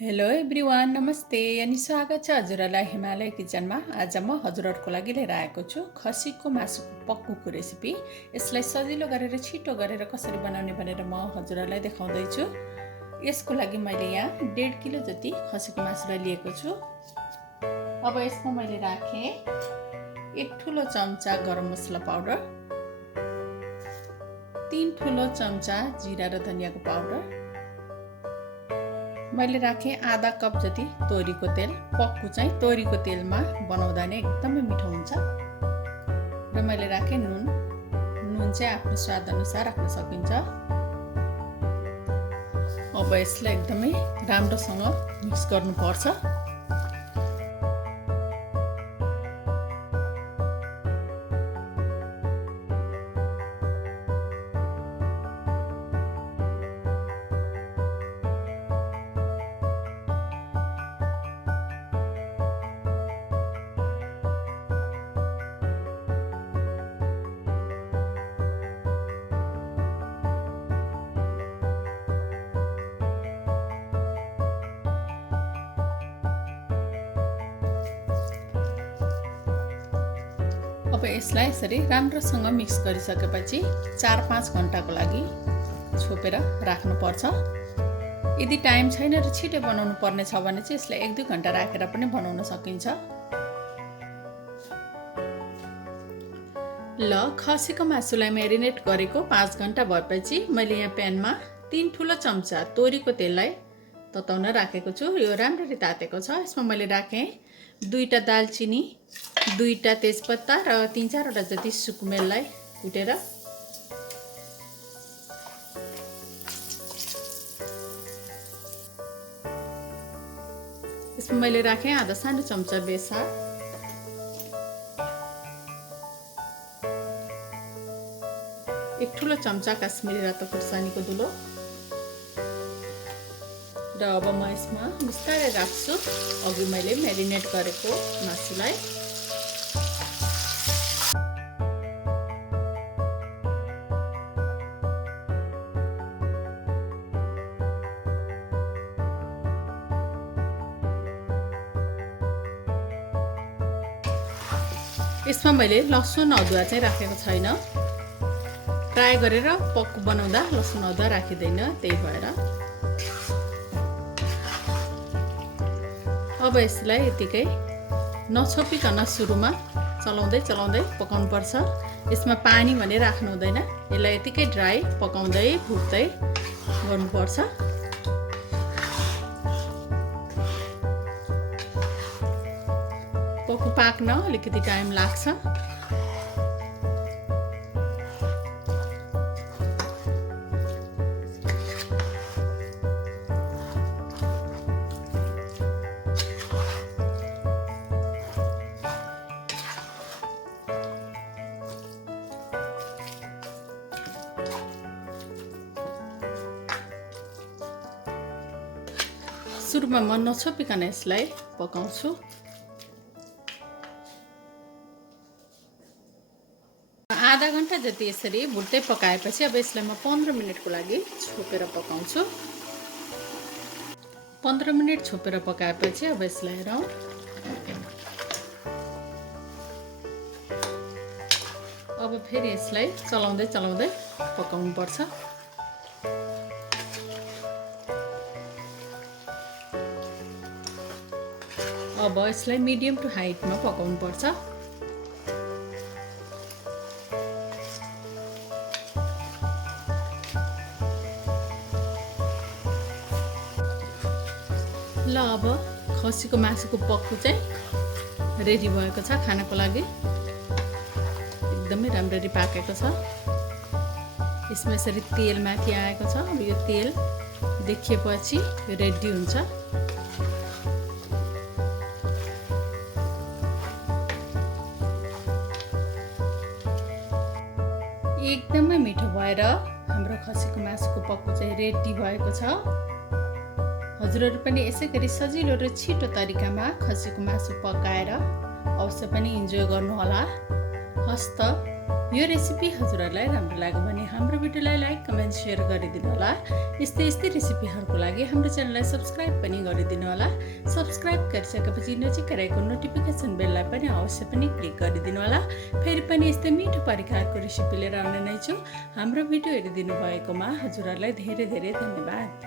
Hello everyone, नमस्ते अनि स्वागत छ हजुरहरूलाई हिमालय किचनमा। आज म हजुरहरूको लागि लिएर आएको छु खसीको मासुको पक्कुको रेसिपी। यसलाई सजिलो गरेर छिटो गरेर कसरी बनाउने भनेर म हजुरहरूलाई देखाउँदैछु। यसको लागि मैले यहाँ 1.5 किलो जति खसीको मासुलाई लिएको छु। अब यसमा मैले राखेँ 1 ठुलो चम्चा गरम मसला पाउडर, 3 ठुलो चम्चा जिरा र धनियाको पाउडर, मैले राखेँ आधा कप जति तोरीको तेल। पक्कु चाहिँ तोरीको तेलमा बनाउँदा नै एकदमै मिठो हुन्छ। र मैले राखेँ नुन चाहिँ आफ्नो स्वाद अनुसार राख्न सकिन्छ। अब यसलाई एकदमै राम्रोसँग मिक्स गर्नुपर्छ। अब यसलाई यसरी राम्रोसँग मिक्स गरिसकेपछि 4-5 घण्टाको लागि छोपेर राख्नुपर्छ। यदि टाइम छैन र छिटो बनाउनु पर्ने छ भने चाहिँ यसलाई 1-2 घण्टा राखेर पनि बनाउन सकिन्छ। ल खसीको मासुलाई म्यारिनेट गरेको 5 घण्टा भएपछि मैले यहाँ प्यानमा 3 ठुलो चम्चा तोरीको तेललाई तताउन राखेको छु। यो राम्ररी तातेको छ। यसमा मैले राखेँ 2टा दालचिनी, 2टा तेजपत्ता र 3-4 वटा जति सुकुमेललाई कुटेर, यसमा मैले राखेँ आधा सानो चम्चा बेसार, 1 ठुलो चम्चा काश्मिरी रातो खुर्सानीको धुलो र अब म यसमा बिस्तारै राख्छु अघि मैले म्यारिनेट गरेको मासुलाई। यसमा मैले लसुन अदुवा चाहिँ राखेको छैन। ट्राई गरेर पक्कु बनाउँदा लसुन अदुवा राखिँदैन, त्यही भएर। अब यसलाई यतिकै नछोपिकन सुरुमा चलाउँदै पकाउनु पर्छ। यसमा पानी भने राख्नु हुँदैन। यसलाई यतिकै ड्राई पकाउँदै भुट्दै गर्नुपर्छ। पक्कु पाक्न अलिकति टाइम लाग्छ। सुरुमा म नछोपिकन यसलाई पकाउँछु। आधा घण्टा जति यसरी भुट्दै पकाएपछि अब यसलाई म 15 मिनटको लागि छोपेर पकाउँछु। 15 मिनट छोपेर पकाएपछि अब यसलाई अब फेरि यसलाई चलाउँदै पकाउनु पर्छ। अब यसलाई मिडियम टु हाइटमा पकाउनु पर्छ। ल अब खसीको मासुको पक्कु चाहिँ रेडी भएको छ खानको लागि। एकदमै राम्ररी पाकेको छ। यसमा यसरी तेल माथि आएको छ। अब यो तेल देखिएपछि रेडी हुन्छ। एकदमै मिठो भएर हाम्रो खसीको मासुको पक्कु चाहिँ रेडी भएको छ। हजुरहरू पनि यसै गरी सजिलो र छिटो तरिकामा खसीको मासु पकाएर अवश्य पनि इन्जोय गर्नुहोला। हस्त। यो रेसिपी हजुरहरूलाई राम्रो लाग्यो भने हाम्रो भिडियोलाई लाइक कमेन्ट सेयर गरिदिनु होला। यस्तै रेसिपीहरूको लागि हाम्रो च्यानललाई सब्स्क्राइब पनि गरिदिनु होला। सब्स्क्राइब गरिसकेपछि नजिकै रहेको नोटिफिकेसन बेललाई पनि अवश्य पनि क्लिक गरिदिनु होला। फेरि पनि यस्तै मिठो परिकारको रेसिपी लिएर आउने नै छु। हाम्रो भिडियो हेरिदिनु भएकोमा हजुरहरूलाई धेरै धेरै धन्यवाद।